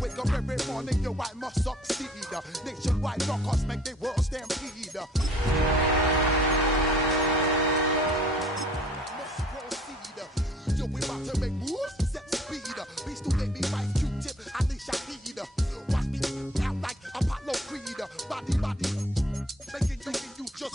wake up every morning, yo, I must succeed. Nationwide knockouts make the world stampede. Must proceed. Yo, we about to make moves, set speed. Beast to make me fight Q-tip, unleash I need. Watch me out like Apollo Creed. Body, making you just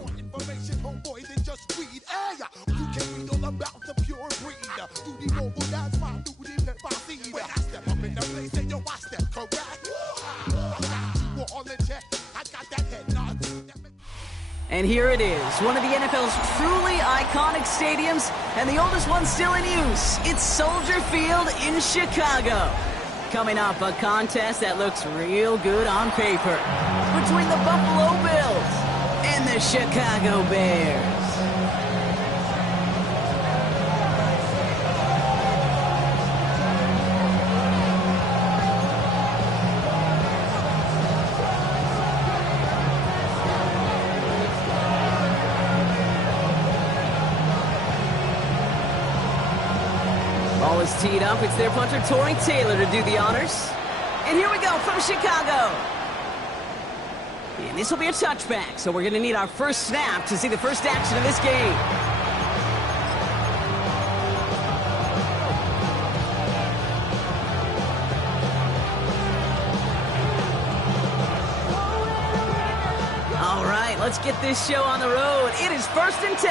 more information, homeboy, than just read. Hey, you can read all about the pure breed. Do the noble, that's my duty, let my seed. When I step up in the place, and yo, I step correct. I got you all in check. I got that head nod. And here it is, one of the NFL's truly iconic stadiums, and the oldest one still in use. It's Soldier Field in Chicago. Coming up, a contest that looks real good on paper between the Buffalo Bills and the Chicago Bears. Ball is teed up. It's their punter, Torrey Taylor, to do the honors. And here we go from Chicago. And this will be a touchback, so we're going to need our first snap to see the first action of this game. All right, let's get this show on the road. It is 1st and 10.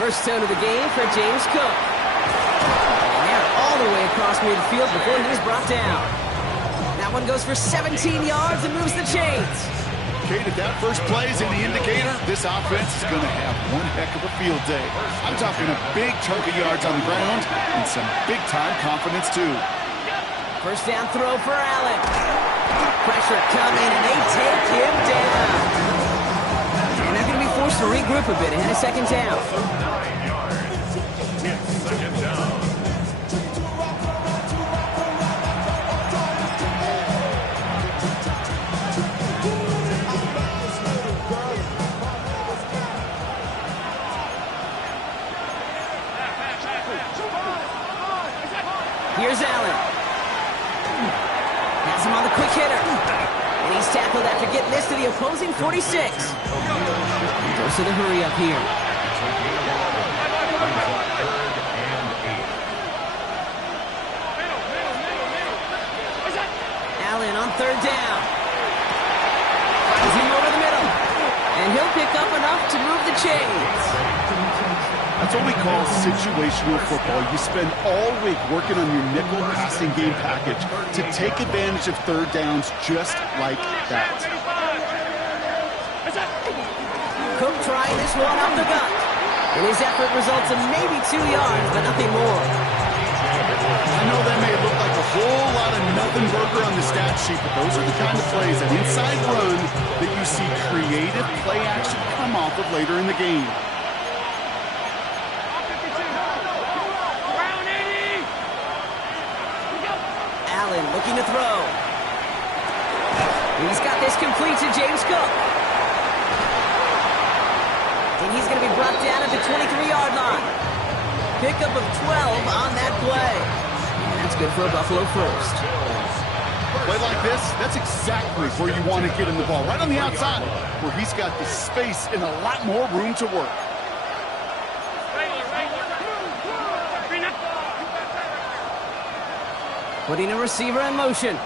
First tone of the game for James Cook. And they're all the way across midfield before he was brought down. That one goes for 17 yards and moves the chains. Kate, if that first play is any indicator, this offense is going to have one heck of a field day. I'm talking a big chunk of yards on the ground and some big-time confidence, too. First down throw for Allen. Pressure coming, and they take him down. And they're going to be forced to regroup a bit ahead of second down. Here's Allen. Has him on the quick hitter. And he's tackled after getting this to the opposing 46. Goes to the hurry up here. Allen on third down. Finds him over the middle. And he'll pick up enough to move the chains. That's what we call situational football. You spend all week working on your nickel passing game package to take advantage of third downs just like that. Cook trying this one off the gut. And his effort results in maybe 2 yards, but nothing more. I know that may look like a whole lot of nothing burger on the stat sheet, but those are the kind of plays, an inside run, that you see creative play action come off of later in the game. Allen looking to throw. He's got this complete to James Cook. And he's going to be brought down at the 23-yard line. Pickup of 12 on that play. And that's good for a Buffalo first. Play like this, that's exactly where you want to get him the ball. Right on the outside, where he's got the space and a lot more room to work. Putting a receiver in motion.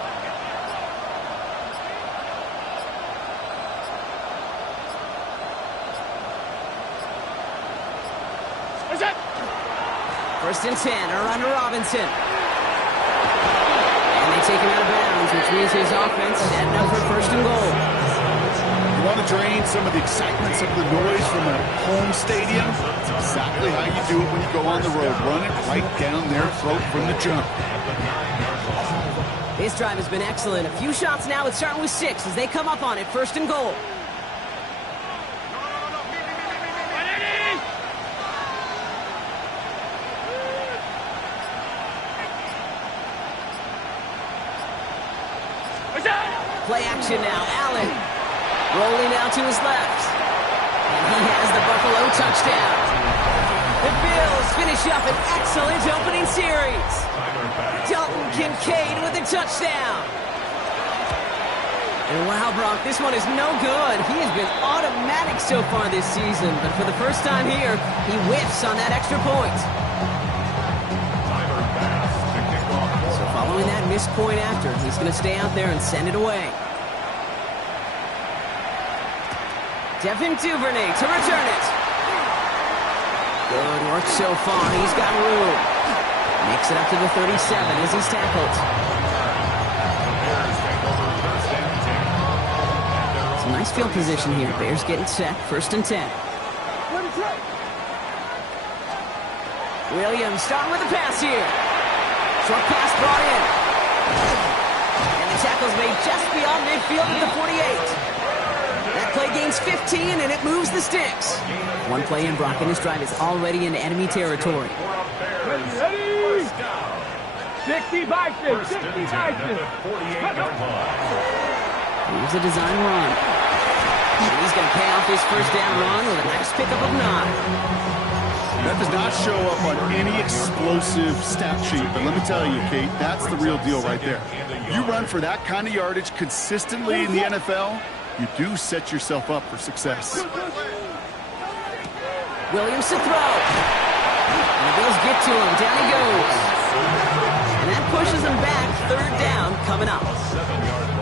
First and 10, around to Robinson. And they take him out of bounds, which means his offense is setting up for first and goal. You want to drain some of the excitement, some of the noise from a home stadium? It's exactly how you do it when you go on the road. Run it right down their throat from the jump. This drive has been excellent. A few shots now. It's starting with 6 as they come up on it. First and goal. Play action now. Allen rolling out to his left. And he has the Buffalo touchdown. The Bills finish up an excellent opening series. Dalton Kincaid with a touchdown. And wow, Brock, this one is no good. He has been automatic so far this season, but for the first time here, he whiffs on that extra point. So following that missed point after, he's going to stay out there and send it away. Devin Duvernay to return it. Good work so far. He's got room. Makes it up to the 37 as he's tackled. It's a nice field position here. Bears getting set. 1st and 10. Williams starting with a pass here. Short pass brought in. And the tackle's made just beyond midfield at the 48. That play gains 15, and it moves the sticks. One play in, Brock, and this drive is already in enemy territory. Ready? 60 Bison, 60 Bison. Here's a design run. And he's going to pay off his first down run with a nice pickup of 9. That does not show up on any explosive stat sheet, but let me tell you, Kate, that's the real deal right there. You run for that kind of yardage consistently in the NFL, you do set yourself up for success. Williams to throw. And the Bills get to him. Down he goes. And that pushes him back. 3rd down coming up.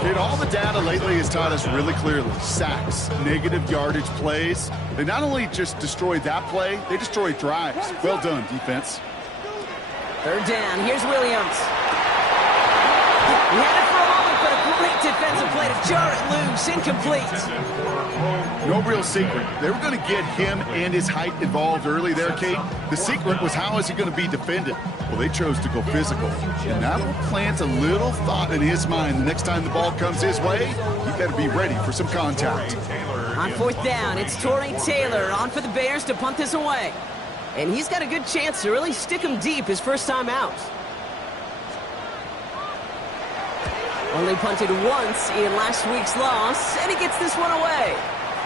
Kate, all the data lately has taught us really clearly. Sacks, negative yardage plays. They not only just destroy that play, they destroy drives. Well done, defense. 3rd down. Here's Williams. He had it for a moment, but a great defensive play to jar it loose. Incomplete. No real secret. They were going to get him and his height involved early there, Kate. The secret was, how is he going to be defended? Well, they chose to go physical. And that will plant a little thought in his mind. The next time the ball comes his way, he better be ready for some contact. On 4th down, it's Torrey Taylor on for the Bears to punt this away. And he's got a good chance to really stick him deep his first time out. Only punted once in last week's loss, and he gets this one away.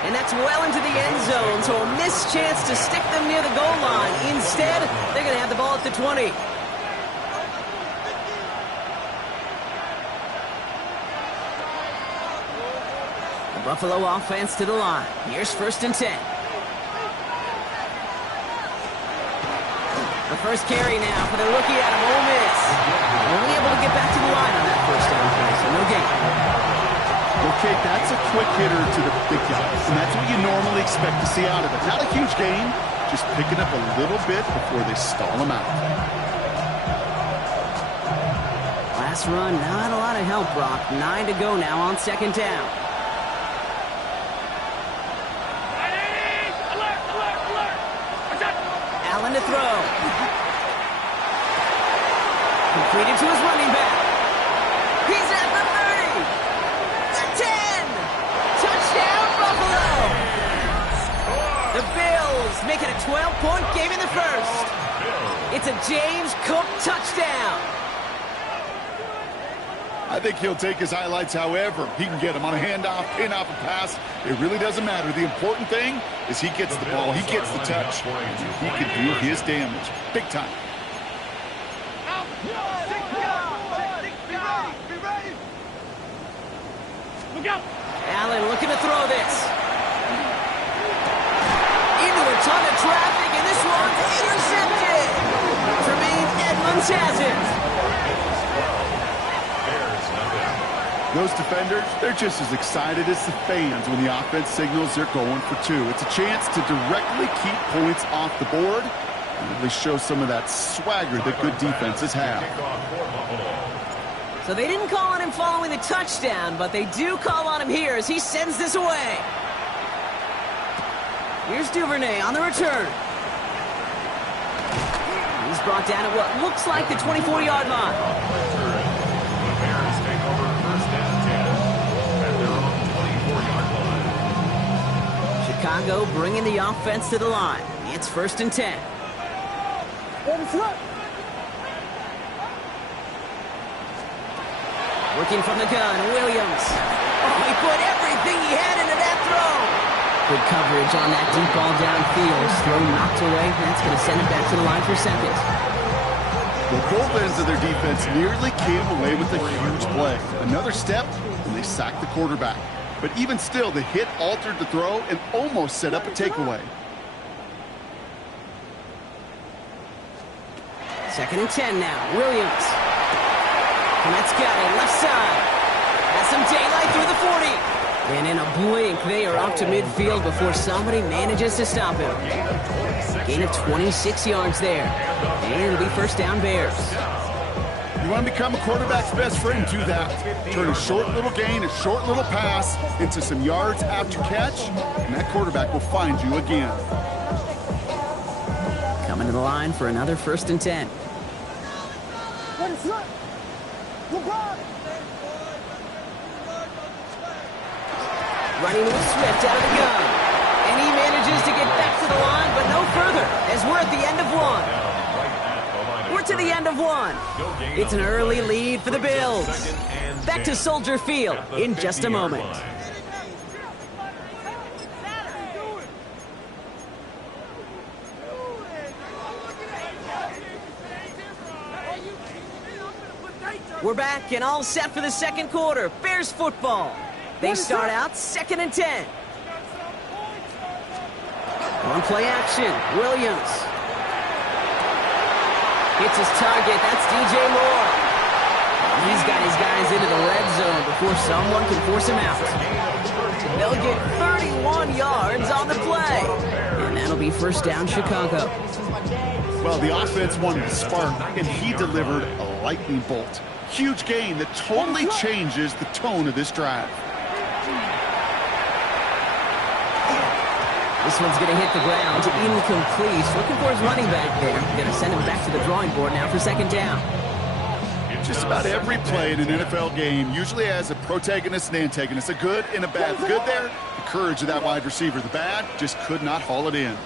And that's well into the end zone, so a missed chance to stick them near the goal line. Instead, they're going to have the ball at the 20. The Buffalo offense to the line. Here's 1st and 10. The first carry now for the rookie out of Ole Miss. Only able to get back to the line on that first down play, so no gain. Okay, that's a quick hitter to the big guys, and that's what you normally expect to see out of it. Not a huge gain, just picking up a little bit before they stall him out. Last run, not a lot of help, Brock. 9 to go now on 2nd down. Allen to throw. Completed to his running back. He's at the 30. The 10. Touchdown, Buffalo. The Bills make it a 12-point game in the first. It's a James Cook touchdown. I think he'll take his highlights however he can get them on a handoff, pin-off, a pass. It really doesn't matter. The important thing is he gets the ball, he gets the touch. He can do his damage. Big time. Allen looking to throw this. Into a ton of traffic, and this one's intercepted. Tremaine Edmonds has it. Those defenders, they're just as excited as the fans when the offense signals they're going for 2. It's a chance to directly keep points off the board and really show some of that swagger that good defenses have. So they didn't call on him following the touchdown, but they do call on him here as he sends this away. Here's Duvernay on the return. He's brought down at what looks like the 24-yard line. Chicago bringing the offense to the line. It's 1st and 10. Working from the gun, Williams. Oh, he put everything he had into that throw. Good coverage on that deep ball downfield. Throw knocked away. That's going to send it back to the line for second. Well, both ends of their defense nearly came away with a huge play. Another step, and they sacked the quarterback. But even still, the hit altered the throw and almost set up a takeaway. 2nd and 10 now. Williams. Clement's got it. Left side. Has some daylight through the 40. And in a blink, they are up to midfield before somebody manages to stop him. Gain of 26 yards there. And it'll be first down Bears. You want to become a quarterback's best friend, do that. Turn a short little gain, a short little pass into some yards after catch, and that quarterback will find you again. Coming to the line for another 1st and 10. Running with Swift out of the gun. And he manages to get back to the line, but no further, as we're at the end of one. We're to the end of one. It's an early lead for the Bills. Back to Soldier Field in just a moment. We're back and all set for the second quarter. Bears football. They start out 2nd and 10. On play action, Williams. Hits his target, that's DJ Moore. He's got his guys into the red zone before someone can force him out. They'll get 31 yards on the play. And that'll be first down Chicago. Well, the offense wanted to spark, and he delivered a lightning bolt. Huge gain that totally changes the tone of this drive. This one's going to hit the ground. Incomplete. Looking for his running back there. Going to send him back to the drawing board now for 2nd down. Just about every play in an NFL game usually has a protagonist and antagonist, a good and a bad. The good there, the courage of that wide receiver. The bad, just could not haul it in.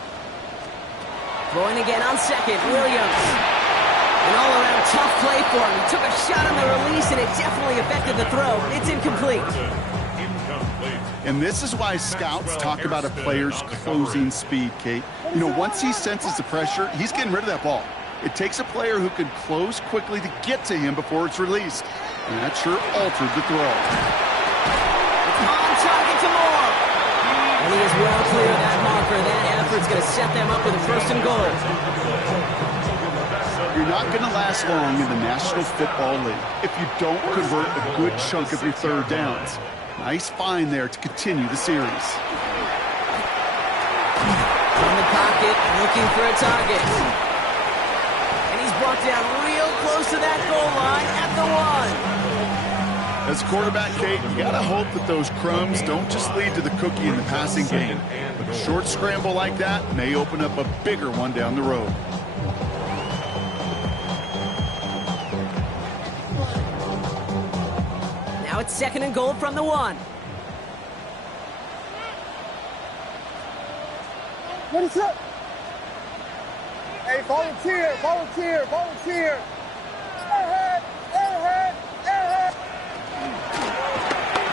Throwing again on 2nd, Williams. An all-around tough play for him. He took a shot on the release, and it definitely affected the throw. It's incomplete. And this is why scouts talk about a player's closing speed, Kate. You know, once he senses the pressure, he's getting rid of that ball. It takes a player who can close quickly to get to him before it's released. And that sure altered the throw. On target to Moore. And he is well clear of that marker. That effort's going to set them up with a 1st and goal. You're not going to last long in the National Football League if you don't convert a good chunk of your 3rd downs. Nice find there to continue the series. In the pocket, looking for a target. And he's brought down real close to that goal line at the 1. As quarterback, Kate, you got to hope that those crumbs don't just lead to the cookie in the passing game. But a short scramble like that may open up a bigger one down the road. Now it's 2nd and goal from the 1. What is up? Hey, volunteer, volunteer, volunteer. Ahead, ahead, ahead.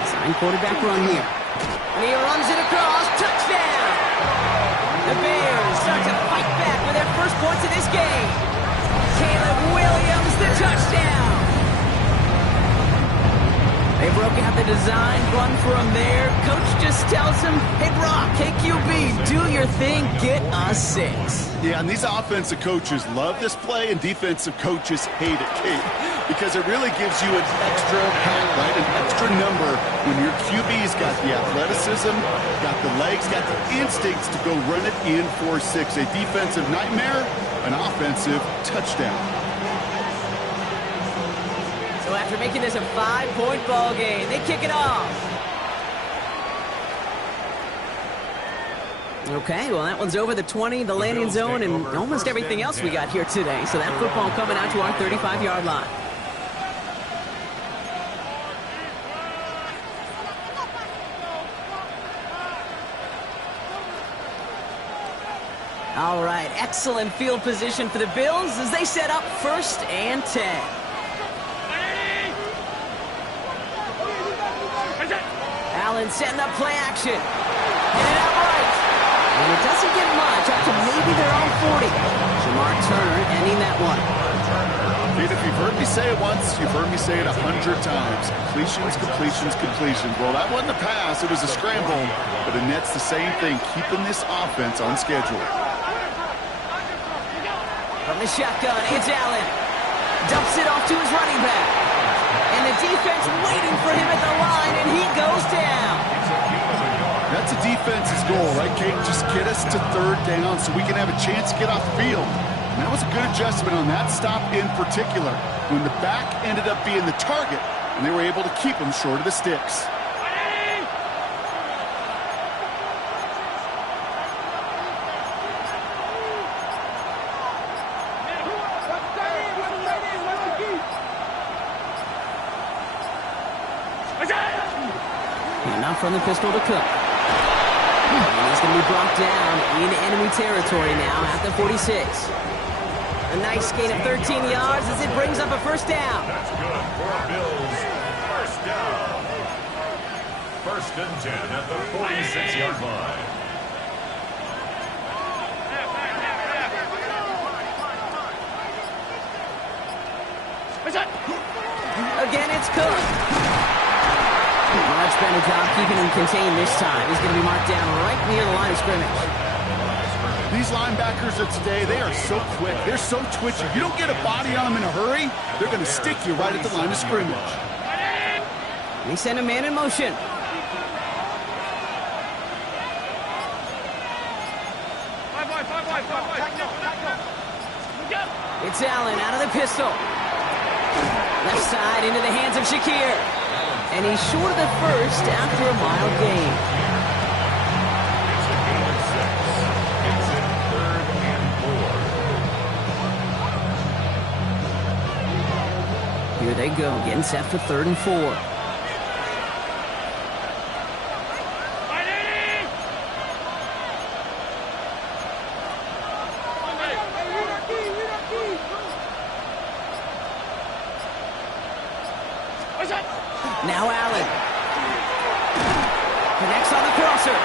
Sign quarterback run here. And he runs it across. Touchdown! The Bears start to fight back with their first points of this game. Caleb Williams, the touchdown! They broke out the design, run for him there. Coach just tells him, hey, Brock, hey, QB, do your thing, get us 6. Yeah, and these offensive coaches love this play, and defensive coaches hate it, Kate, because it really gives you an extra pack, right, an extra number when your QB's got the athleticism, got the legs, got the instincts to go run it in for 6. A defensive nightmare, an offensive touchdown. So after making this a 5-point ball game, they kick it off. Okay, well, that one's over the 20, the landing zone, and almost everything else we got here today. So that football coming out to our 35-yard line. All right, excellent field position for the Bills as they set up 1st and 10. Allen setting up play action. Hit it out right. and it doesn't get much up to maybe their own 40. Jamar Turner ending that one. Dude, if you've heard me say it once, you've heard me say it 100 times. Completions, completions, completions. Well, that wasn't a pass. It was a scramble. But the net's the same thing, keeping this offense on schedule. From the shotgun, it's Allen. Dumps it off to his running back. And the defense waiting for him at the line, and he goes down. That's a defense's goal, right, Kate? Just get us to third down so we can have a chance to get off the field. And that was a good adjustment on that stop in particular, when the back ended up being the target, and they were able to keep him short of the sticks. And now from the pistol to Cook. And he's going to be brought down in enemy territory now at the 46. A nice gain of 13 yards as it brings up a first down. That's good for Bills. First down. First and 10 at the 46-yard line. Again, it's Cook. Much better job keeping him contained this time. He's going to be marked down right near the line of scrimmage. These linebackers of today, they are so quick. They're so twitchy. You don't get a body on them in a hurry, they're going to stick you right at the line of scrimmage. They send a man in motion. It's Allen out of the pistol. Left side into the hands of Shakir. And he's short of the first after a mile gain. It's a gain of 6. It's in third and 4. Here they go, getting set for 3rd and 4. Now Allen. Connects on the crosser.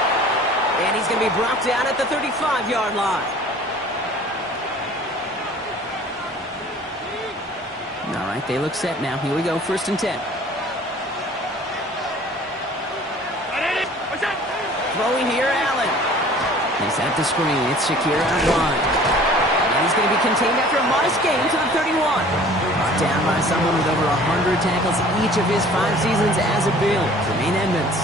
And he's going to be brought down at the 35-yard line. All right, they look set now. Here we go, 1st and 10. Throwing here, Allen. He's at the screen. It's Shakir out wide. And he's going to be contained after a modest gain to the 31. Brought down by someone with over 100 tackles each of his 5 seasons as a Bill. Jermaine Edmonds.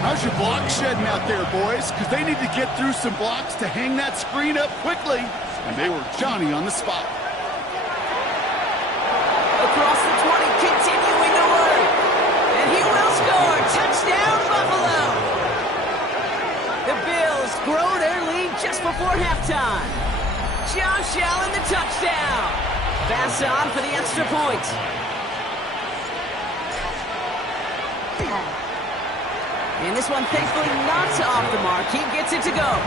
How's your block shedding out there, boys? Because they need to get through some blocks to hang that screen up quickly. And they were Johnny on the spot. Across the 20, continuing to work. And he will score. Touchdown, Buffalo. The Bills grow their lead just before halftime. Josh Allen, the touchdown. Pass on for the extra point. And this one, thankfully, not off the mark. He gets it to go.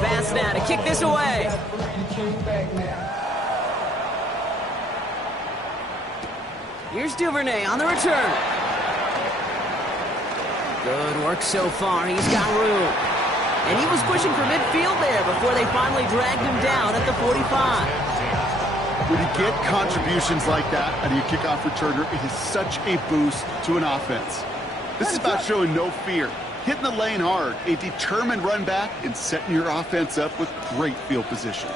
Fast now to kick this away. Here's Duvernay on the return. Good work so far. He's got room. And he was pushing for midfield there before they finally dragged him down at the 45. When you get contributions like that out of your kickoff returner, it is such a boost to an offense. This is about showing no fear, hitting the lane hard, a determined run back, and setting your offense up with great field position.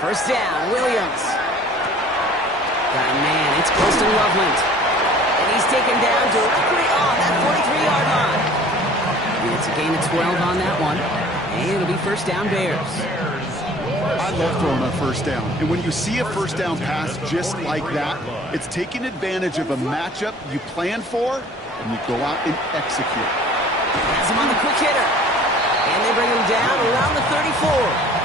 First down, Williams. Got a man, it's close to Loveland. And he's taken down directly on that 43-yard line. And it's a gain of 12 on that one. And it'll be first down Bears. I love throwing on first down. And when you see a first down pass just like that, it's taking advantage of a matchup you plan for, and you go out and execute. Has him on the quick hitter. And they bring him down around the 34.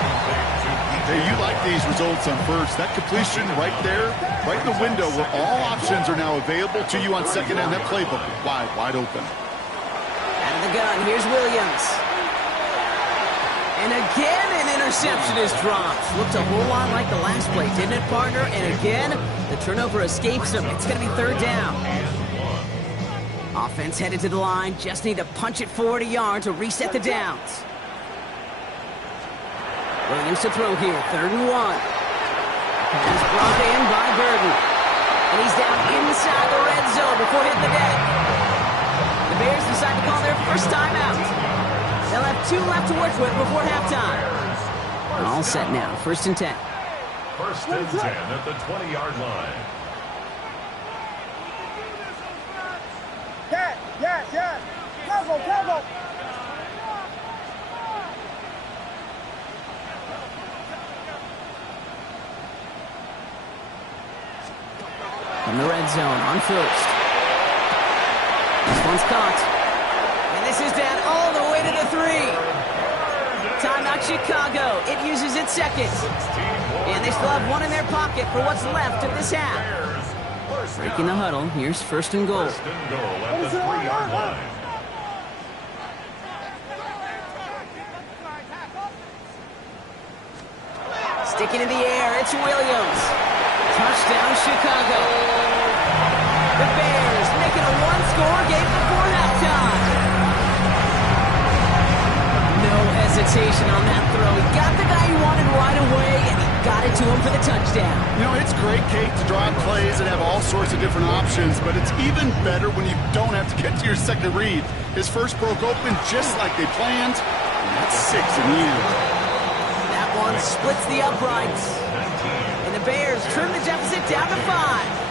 Hey, you like these results on first. That completion right there, right in the window where all options are now available to you on second down. That playbook wide open. Out of the gun, here's Williams. And again, an interception is dropped. Looked a whole lot like the last play, didn't it, partner? And again, the turnover escapes him. It's going to be third down. Offense headed to the line. Just need to punch it forward a yard to reset the downs. Williams to throw here, 3rd and 1. Pass brought in by Burden. And he's down inside the red zone before hitting the deck. The Bears decide to call their first timeout. They'll have 2 left to work with before halftime. All set now, 1st and 10. 1st and 10 at the 20-yard line. Yes. Cover. From the red zone, on 1st. This one's caught. And this is down all the way to the 3. Timeout Chicago. It uses its 2nd. And they still have 1 in their pocket for what's left of this half. Breaking the huddle. Here's 1st and goal. 1st and goal at the 3-yard line. Sticking in the air, it's Williams. Touchdown, Chicago. The Bears making a 1-score game before halftime. No hesitation on that throw. He got the guy he wanted right away, and he got it to him for the touchdown. You know, it's great, Kate, to draw plays and have all sorts of different options, but it's even better when you don't have to get to your second read. His first broke open just like they planned, and that's 6 in the end. That one splits the uprights. And the Bears trim the deficit down to 5.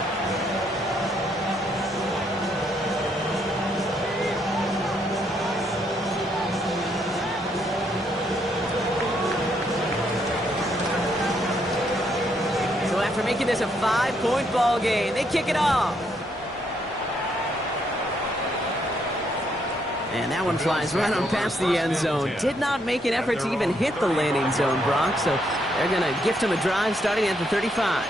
So after making this a 5-point ball game, they kick it off. And that one flies right on past the end zone. Did not make an effort to even hit the landing zone, Brock. So they're going to gift him a drive starting at the 35.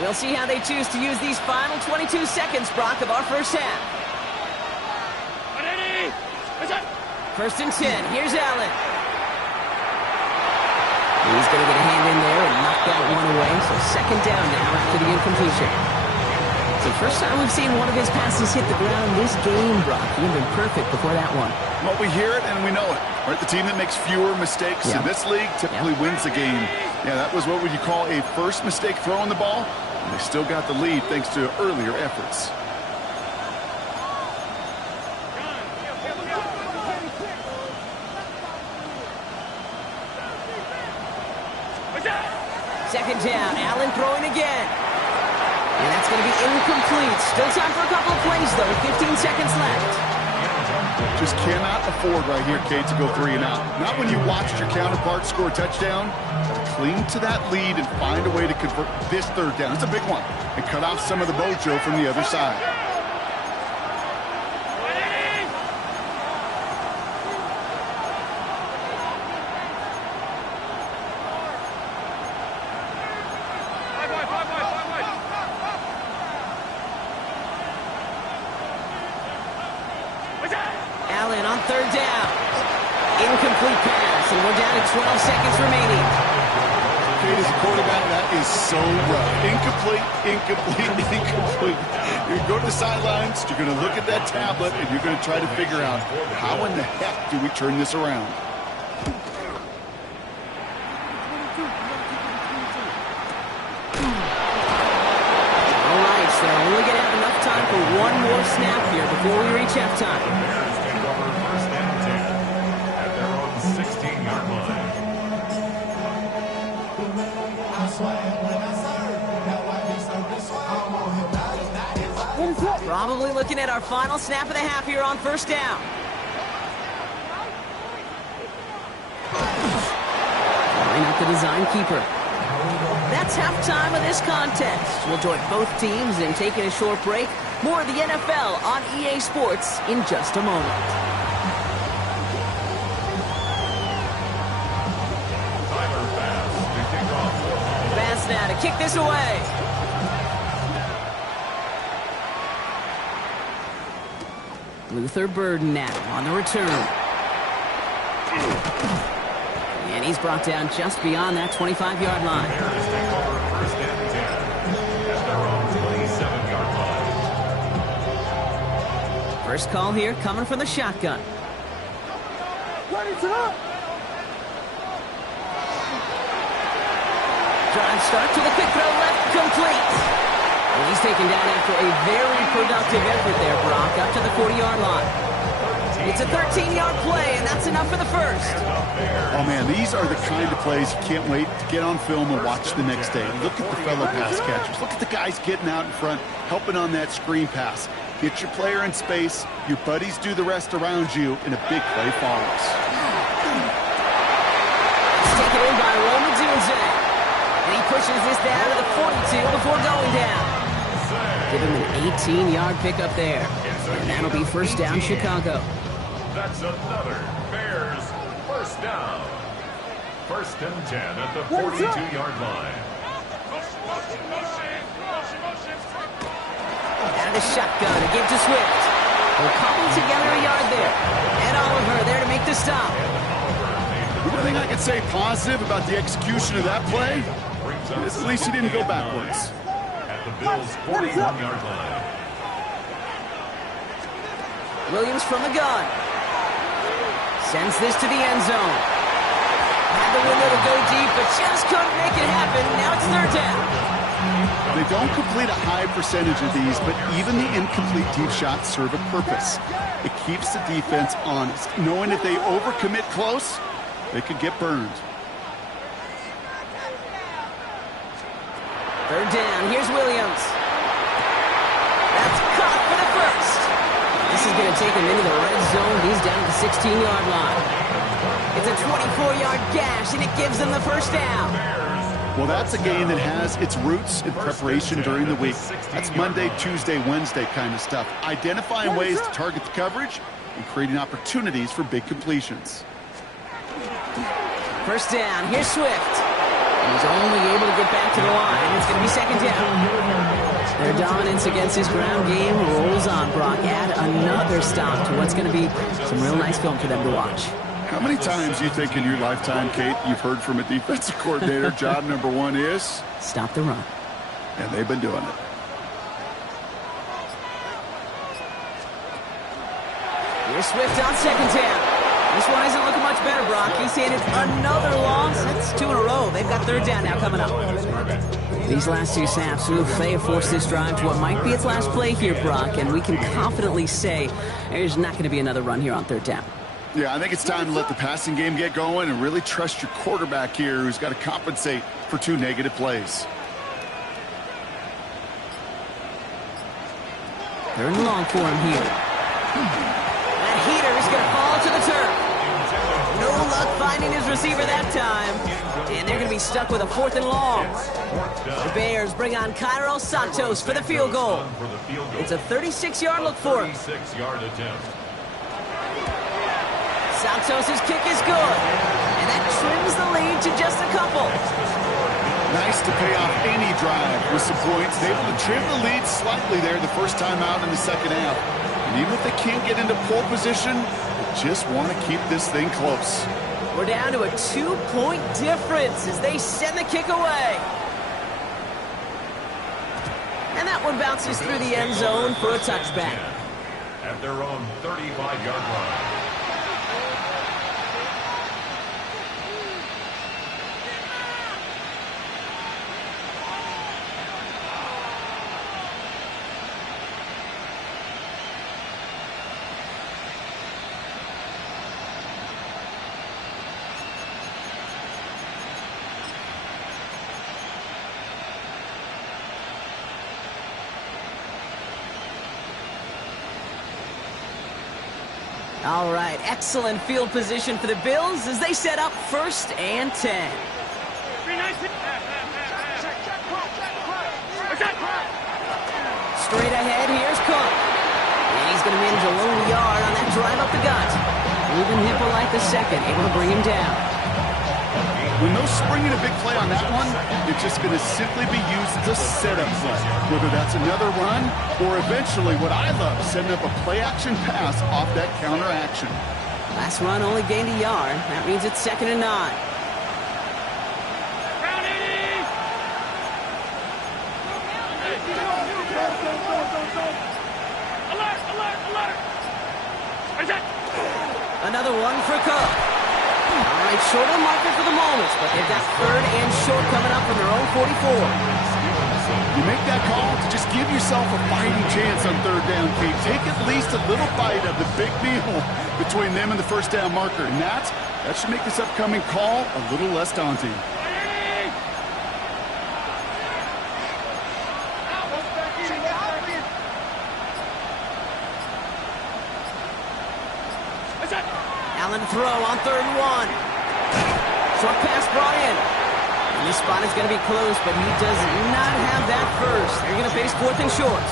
We'll see how they choose to use these final 22 seconds, Brock, of our first half. 1st and 10. Here's Allen. He's going to get a hand in there and knock that one away. So 2nd down now after the incompletion. It's the first time we've seen one of his passes hit the ground this game, Brock. He would have been perfect before that one. Well, we hear it and we know it. Right? The team that makes fewer mistakes in this league typically wins the game. Yeah, that was what would you call a first mistake throwing the ball. And they still got the lead thanks to earlier efforts. Second down, Allen throwing again. And that's going to be incomplete. Still time for a couple of plays, though. 15 seconds left. Just cannot afford right here, Kate, to go 3 and out. Not when you watched your counterpart score a touchdown. Cling to that lead and find a way to convert this 3rd down. It's a big one. And cut off some of the mojo from the other side. Allen on 3rd down. Incomplete pass, and we're down to 12 seconds remaining. Kate, as a quarterback, that is so rough. Incomplete. You're going to the sidelines, you're going to look at that tablet, and you're going to try to figure out how in the heck do we turn this around. All right, so they're only going to have enough time for one more snap here before we reach halftime. Bears take over 1st and 10 at their own 16-yard line. Probably looking at our final snap of the half here on 1st down. Line up the design keeper. That's halftime of this contest. We'll join both teams in taking a short break. More of the NFL on EA Sports in just a moment. now to kick this away. Luther Burden now on the return. And he's brought down just beyond that 25-yard line. Bears take over first and 10 at their own 27-yard line. First call here coming from the shotgun. Drive start to the quick throw left, complete. Well, he's taken down after a very productive effort there, Brock, up to the 40-yard line. It's a 13-yard play, and that's enough for the first. Oh, man, these are the kind of plays you can't wait to get on film and watch the next day. Look at the fellow pass catchers. Look at the guys getting out in front, helping on that screen pass. Get your player in space, your buddies do the rest around you, and a big play follows. It's taken in by Roman Dunze. And he pushes this down to the 42 before going down. Give him an 18-yard pickup there. And that'll be first down, Chicago. That's another Bears first down. First and 10 at the 42-yard line. Out of the shotgun to give to Swift. They're cobbled together a yard there. And Oliver there to make the stop. The one thing I can say positive about the execution of that play is at least he didn't go backwards. At the Bills' 41-yard line. Williams from the gun. Sends this to the end zone. Had the window to go deep, but just couldn't make it happen. Now it's third down. They don't complete a high percentage of these, but even the incomplete deep shots serve a purpose. It keeps the defense honest, knowing if they overcommit close, they could get burned. Third down. Here's Williams. That's caught for the first. This is going to take him into the red zone. He's down at the 16-yard line. It's a 24-yard gash, and it gives them the first down. Well, that's a game that has its roots in preparation during the week. That's Monday, Tuesday, Wednesday kind of stuff. Identifying ways to target the coverage and creating opportunities for big completions. First down. Here's Swift. He's only able to get back to the line. It's going to be second down. Their dominance against his ground game rolls on, Brock. Add another stop to what's going to be some real nice film for them to watch. How many times do you think in your lifetime, Kate, you've heard from a defensive coordinator, job number one is? Stop the run. And they've been doing it. Here's Swift on second down. This one isn't looking much better, Brock. He's handed another loss. That's two in a row. They've got third down now coming up. These last two snaps, they have forced this drive to what might be its last play here, Brock, and we can confidently say there's not going to be another run here on third down. Yeah, I think it's time to let the passing game get going and really trust your quarterback here who's got to compensate for two negative plays. Third and long for him here. That heater is going to fall to the turf. No luck finding his receiver that time. And they're going to be stuck with a fourth and long. The Bears bring on Cairo Santos for the field goal. It's a 36-yard look for him. 36-yard attempt. Santos' kick is good. And that trims the lead to just a couple. Nice to pay off any drive with some points. Able to trim the lead slightly there the first time out in the second half. And even if they can't get into pole position, they just want to keep this thing close. We're down to a 2-point difference as they send the kick away. And that one bounces through the end zone for a touchback. At their own 35-yard line. All right, excellent field position for the Bills as they set up first and 10. Straight ahead, here's Cook. And he's going to manage a lone yard on that drive up the gut. Ruben Hippolyte II able to bring him down. When those springing a big play on that one, it's just going to simply be used as a setup play, whether that's another run or eventually what I love, setting up a play-action pass off that counter-action. Last run only gained a yard. That means it's 2nd and 9. Another one for Cook. All right, short of the marker for the moment, but they've got 3rd and short coming up from their own 44. You make that call to just give yourself a fighting chance on 3rd down, Kate. Take at least a little bite of the big meal between them and the 1st down marker. And that should make this upcoming call a little less daunting. Allen throw on 3rd and 1. Short pass brought in. And this spot is going to be close, but he does not have that first. They're going to face 4th and short.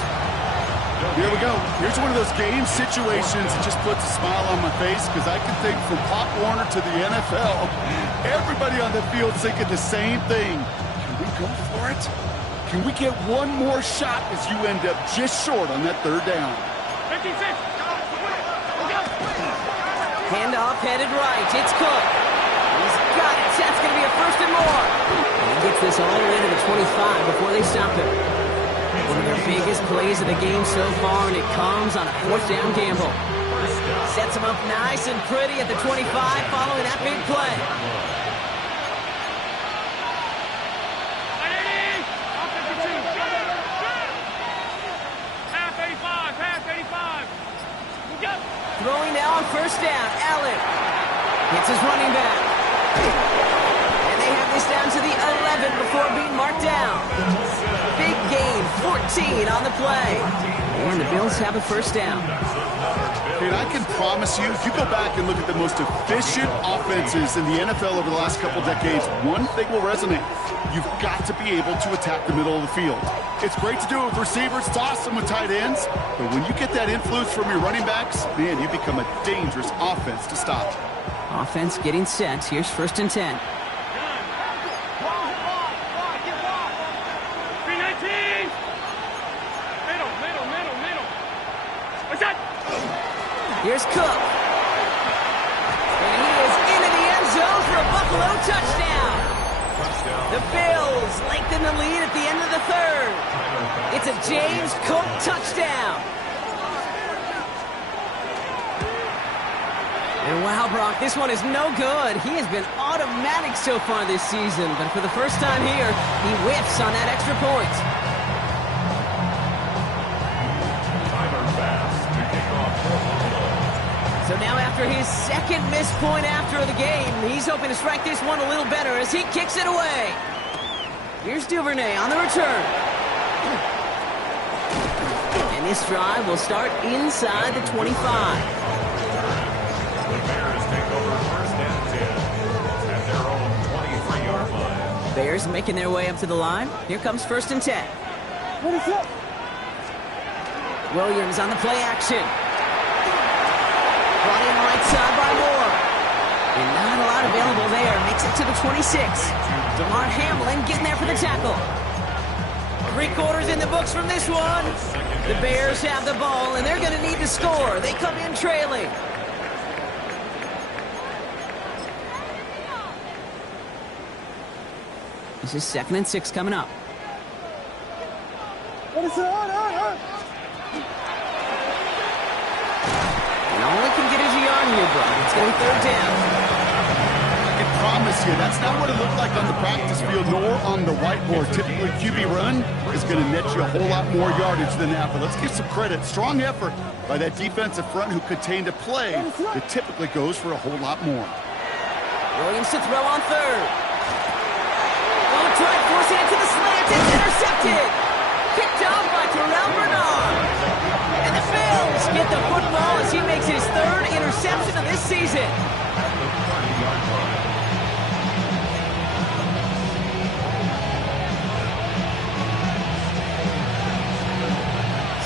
Here we go. Here's one of those game situations that just puts a smile on my face because I can think from Pop Warner to the NFL, everybody on the field thinking the same thing. Can we go for it? Can we get one more shot as you end up just short on that 3rd down? 56. Handoff headed right. It's Cook. He's got it. That's going to be a 1st and more. And he gets this all the way to the 25 before they stop him. One of their biggest plays of the game so far, and it comes on a 4th down gamble. Sets him up nice and pretty at the 25 following that big play. Throwing now on 1st down. Allen hits his running back. And they have this down to the 11 before being marked down. Big gain, 14 on the play. And the Bills have a 1st down. And I can promise you, if you go back and look at the most efficient offenses in the NFL over the last couple decades, one thing will resonate. You've got to be able to attack the middle of the field. It's great to do it with receivers, toss them with tight ends, but when you get that influence from your running backs, man, you become a dangerous offense to stop. Offense getting set. Here's 1st and 10. Here's Cook. And he is into the end zone for a Buffalo touchdown. The Bills lengthen the lead at the end of the 3rd. It's a James Cook touchdown. And wow, Brock, this one is no good. He has been automatic so far this season, but for the first time here, he whiffs on that extra point. So now after his 2nd missed point after the game, he's hoping to strike this one a little better as he kicks it away. Here's Duvernay on the return. And this drive will start inside the 25. The Bears take over 1st and 10 at their own 23-yard line. Bears making their way up to the line. Here comes 1st and 10. Williams on the play action. Brought in right side by Moore. And not a lot available there. Makes it to the 26. DeMar Hamlin getting there for the tackle. 3/4 in the books from this one. The Bears have the ball, and they're going to need to score. They come in trailing. This is 2nd and 6 coming up. And all he can get is a yard here, bro. It's going to be 3rd down. I can promise you, that's not what it looked like on the practice field nor on the whiteboard. Typically, QB run is going to net you a whole lot more yardage than that. But let's give some credit. Strong effort by that defensive front who contained a play that typically goes for a whole lot more. Williams to throw on 3rd. Long try, forcing it to the slant. It's intercepted. Picked off by Terrell Bernard. And the Bills get the football as he makes his 3rd interception of this season.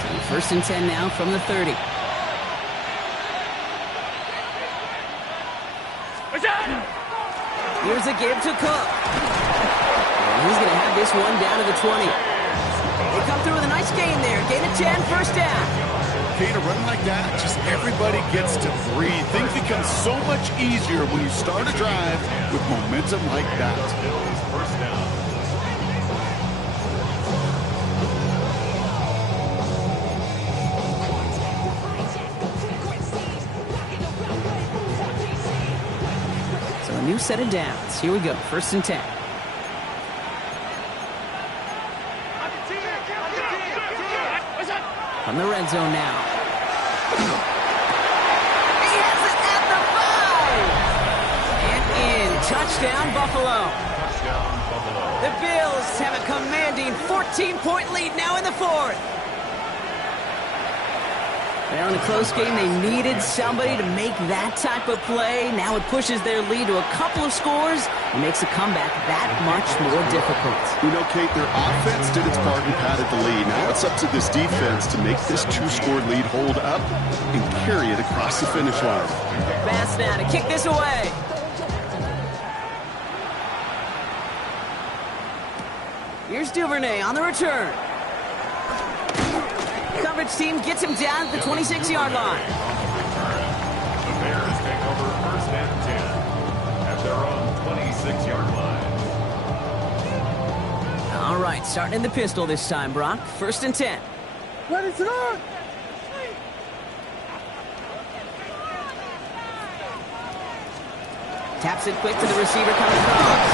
So 1st and 10 now from the 30. Here's a give to Cook. And he's going to have this one down to the 20. They come through with a nice gain there. Gain of 10, first down. Okay, to run like that, just everybody gets to breathe. Things become so much easier when you start a drive with momentum like that. First down. So a new set of downs. Here we go, first and 10. From the red zone now. He has it at the 5! And in. Touchdown, Buffalo. Touchdown, Buffalo. The Bills have a commanding 14-point lead now in the fourth. Well, in a close game, they needed somebody to make that type of play. Now it pushes their lead to a couple of scores and makes the comeback that much more difficult. You know, Kate, their offense did its part and padded the lead. Now it's up to this defense to make this two-score lead hold up and carry it across the finish line. Pass now to kick this away. Here's Duvernay on the return. Coverage team gets him down at the 26-yard line. The Bears take over first and 10 at their own 26-yard line. All right, starting in the pistol this time, Brock. First and 10. Ready to run. Taps it quick to the receiver coming across.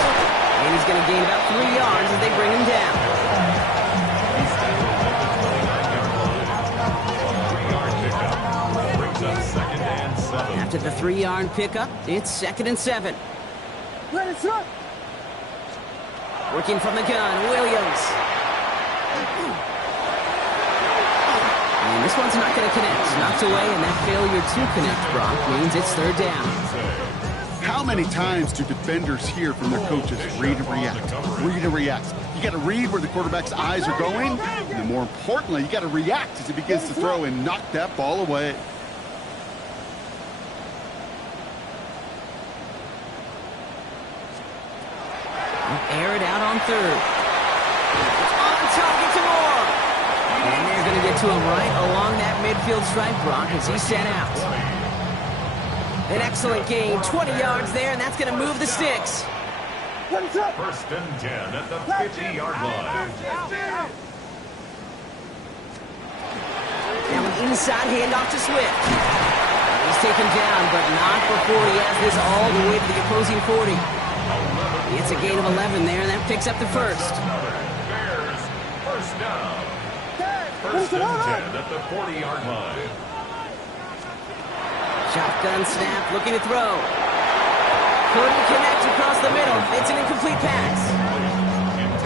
And he's going to gain about 3 yards as they bring him down. After the 3-yard pickup, it's second and 7. Ready to run. Working from the gun, Williams. And this one's not going to connect. Knocked away, and that failure to connect, Brock, means it's third down. How many times do defenders hear from their coaches, read and react, read and react? You got to read where the quarterback's eyes are going, and more importantly, you got to react as he begins to throw and knock that ball away. Air it out on third. On target to Moore. And they're going to get to him right along that midfield stripe, Brock, as he's sent out. An excellent gain, 20 yards there, and that's going to move the sticks. First and 10 at the 50-yard line. Now an inside handoff to Swift. He's taken down, but not before he has this all the way to the opposing 40. It's a gain of 11 there, and that picks up the first. Bears, first down. First and 10 at the 40-yard line. Shotgun snap, looking to throw. Couldn't connect across the middle. It's an incomplete pass.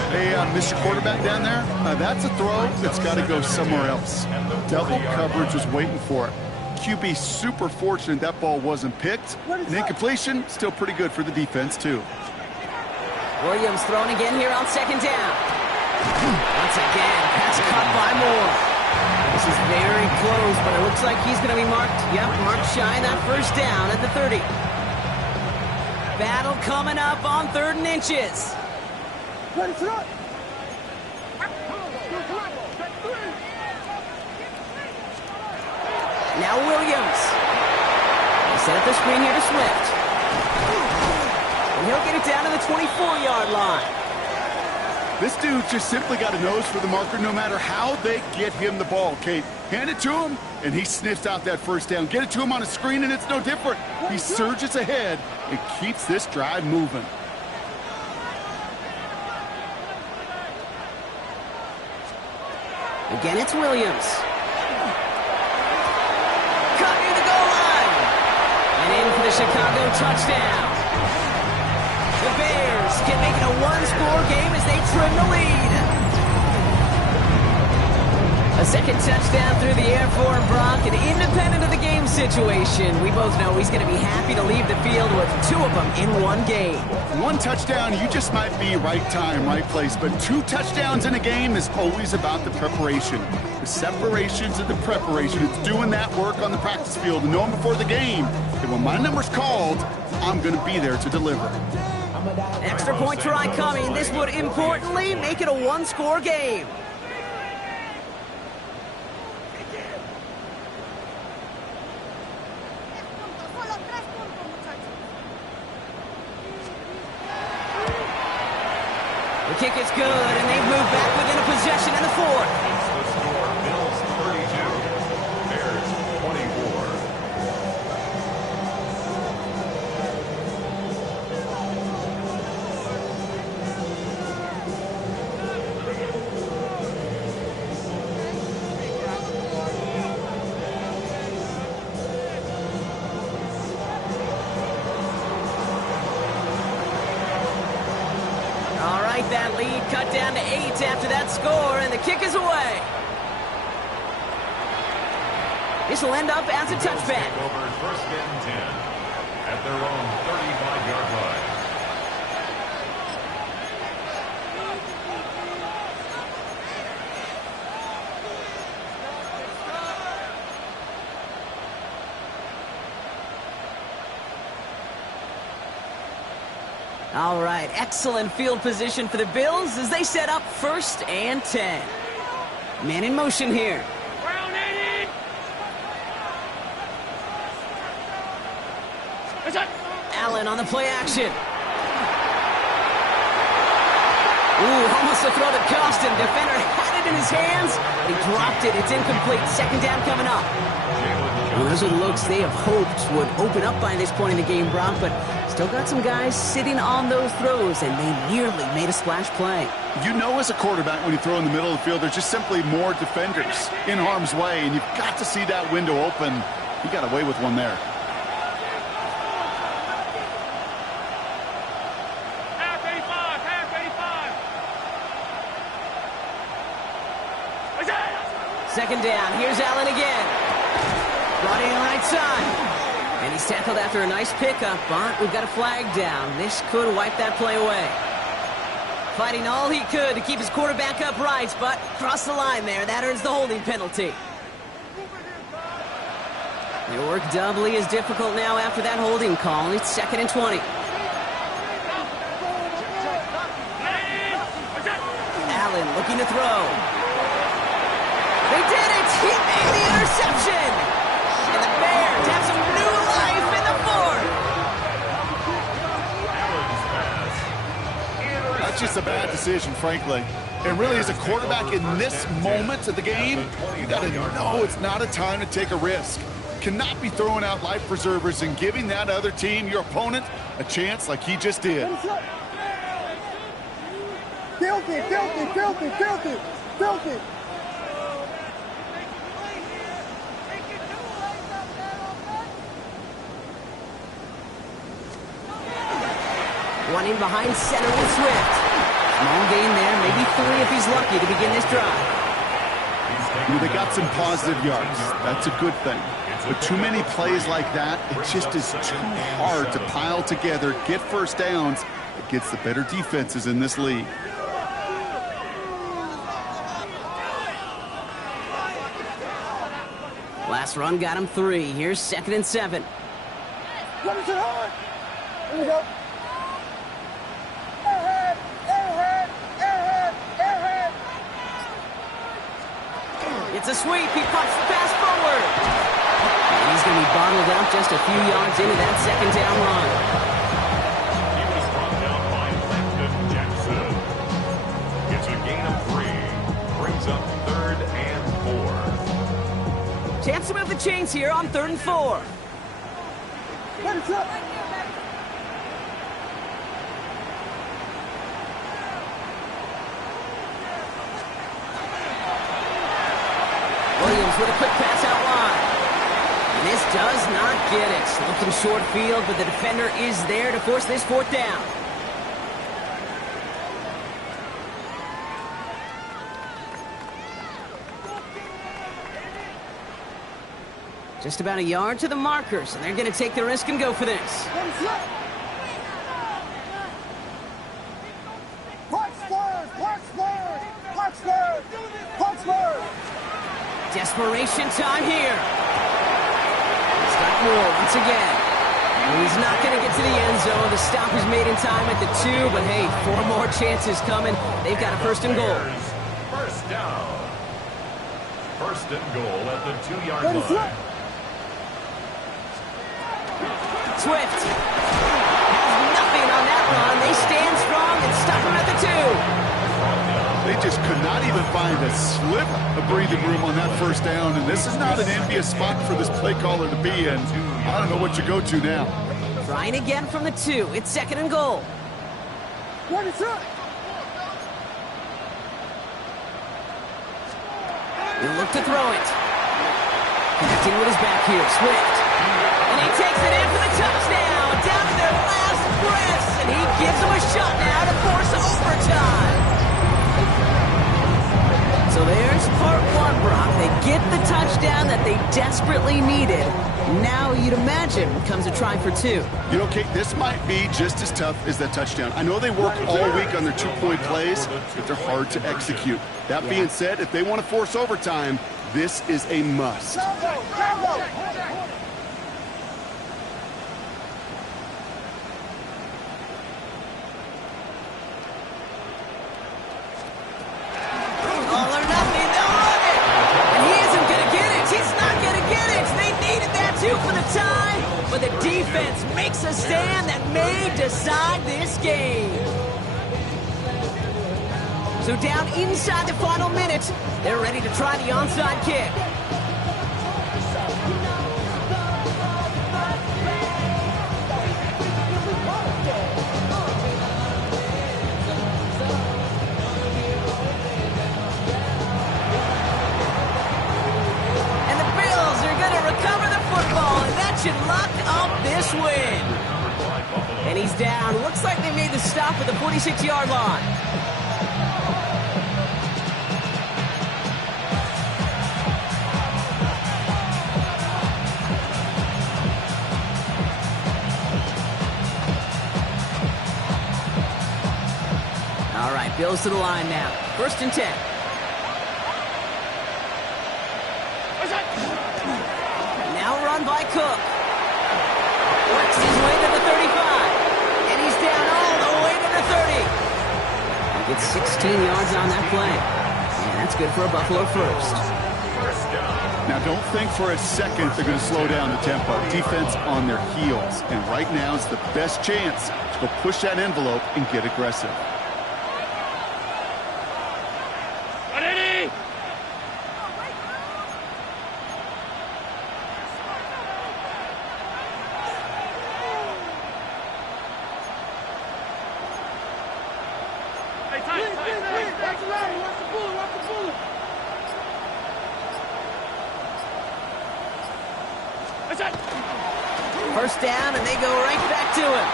Hey, Mr. Quarterback down there, that's a throw that's got to go somewhere else. Double coverage was waiting for it. QB super fortunate that ball wasn't picked. An incompletion, still pretty good for the defense, too. Williams thrown again here on second down. Once again, pass caught by Moore. This is very close, but it looks like he's going to be marked. Yep, marked shy that first down at the 30. Battle coming up on 3rd and inches. Ready to run. Now Williams. They set up the screen here to Swift. And he'll get it down to the 24-yard line. This dude just simply got a nose for the marker no matter how they get him the ball, Kate. Hand it to him, and he sniffs out that first down. Get it to him on a screen, and it's no different. He surges ahead and keeps this drive moving. Again, it's Williams. Cut near the goal line. And in for the Chicago touchdown. The Bears can make it a one-score game as they trim the lead. A second touchdown through the air for Brock, and independent of the game situation, we both know he's going to be happy to leave the field with 2 of them in one game. 1 touchdown, you just might be right time, right place, but 2 touchdowns in a game is always about the preparation. The separations and the preparation. It's doing that work on the practice field and knowing before the game that when my number's called, I'm going to be there to deliver. Extra point try coming. This would importantly make it a one-score game. The kick is good, and they've moved back within a possession in the fourth. The score, Bills 32, Bears 24. All right, that lead cut down to 8 after that score, and the kick is away. This will end up as a touchback. Take over first and 10 at their own 35-yard line. All right, excellent field position for the Bills as they set up first and 10. Man in motion here. Allen on the play action. Ooh, almost a throw that cost him. Defender had it in his hands. He dropped it. It's incomplete. Second down coming up. Well, those are the looks they have hoped would open up by this point in the game, Brock, but still got some guys sitting on those throws, and they nearly made a splash play. You know as a quarterback when you throw in the middle of the field, there's just simply more defenders in harm's way, and you've got to see that window open. He got away with one there. Second down. Here's Allen again. Brought in right side. And he's tackled after a nice pickup, but we've got a flag down. This could wipe that play away. Fighting all he could to keep his quarterback upright, but crossed the line there. That earns the holding penalty. Their work doubly as difficult now after that holding call. It's second and 20. Allen looking to throw. They did it! He made the interception! And the Bears have some new life in the fourth! That's just a bad decision, frankly. And really, as a quarterback in this moment of the game, you got to know it's not a time to take a risk. Cannot be throwing out life preservers and giving that other team, your opponent, a chance like he just did. Filthy, filthy, filthy, filthy, filthy. One in behind center with Swift. Small gain there, maybe 3 if he's lucky to begin this drive. They got some positive yards. That's a good thing. But too many plays like that, it just is too hard to pile together, get first downs against the better defenses in this league. Last run got him 3. Here's second and 7. What is it hard? Here we go. Airhead, airhead, airhead, airhead. It's a sweep. He pops the pass forward. And he's going to be bottled up just a few yards into that second down run. He was brought down by Landon Jackson. It's a gain of 3. Brings up third and 4. Chance to move the chains here on 3rd and 4. Let it up. Williams with a quick pass out wide. And this does not get it. Looking short field, but the defender is there to force this 4th down. Just about a yard to the markers, and they're going to take the risk and go for this. Punch first, punch first, punch first, punch first. Desperation time here. Scott Moore once again. He's not going to get to the end zone. The stop is made in time at the 2, but hey, 4 more chances coming. They've got a first and goal. First down. First and goal at the 2-yard line. Swift has nothing on that run. They stand strong and stop him at the 2. They just could not even find a sliver of breathing room on that first down, and this is not an envious spot for this play caller to be in. I don't know what you go to now. Trying again from the 2. It's second and goal. What is up? He'll look to throw it. Connecting with his back here, Swift. And he takes it in for the touchdown. Down to their last breaths, and he gives them a shot now to force overtime. So there's part 1, Brock. They get the touchdown that they desperately needed. Now you'd imagine comes a try for 2. You know, Kate, this might be just as tough as that touchdown. I know they work all week on their 2-point plays, but they're hard to execute. That being said, if they want to force overtime, this is a must. All or nothing, they'll run it. And he isn't going to get it. He's not going to get it. They needed that too for the time. But the defense makes a stand that may decide this game. So down inside the final minute, they're ready to try the onside kick. Should lock up this win. And he's down. Looks like they made the stop at the 46-yard line. All right, Bills to the line now. First and 10. Now run by Cook. Works his way to the 35. And he's down all the way to the 30. Gets 16 yards on that play. And that's good for a Buffalo first. Now, don't think for a second they're going to slow down the tempo. Defense on their heels. And right now is the best chance to go push that envelope and get aggressive. First down, and they go right back to him.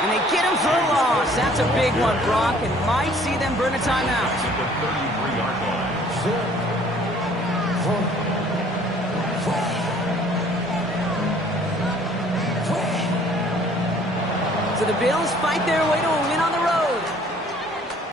And they get him for a loss. That's a big one, Brock, and might see them burn a timeout. So the Bills fight their way to a win on the road.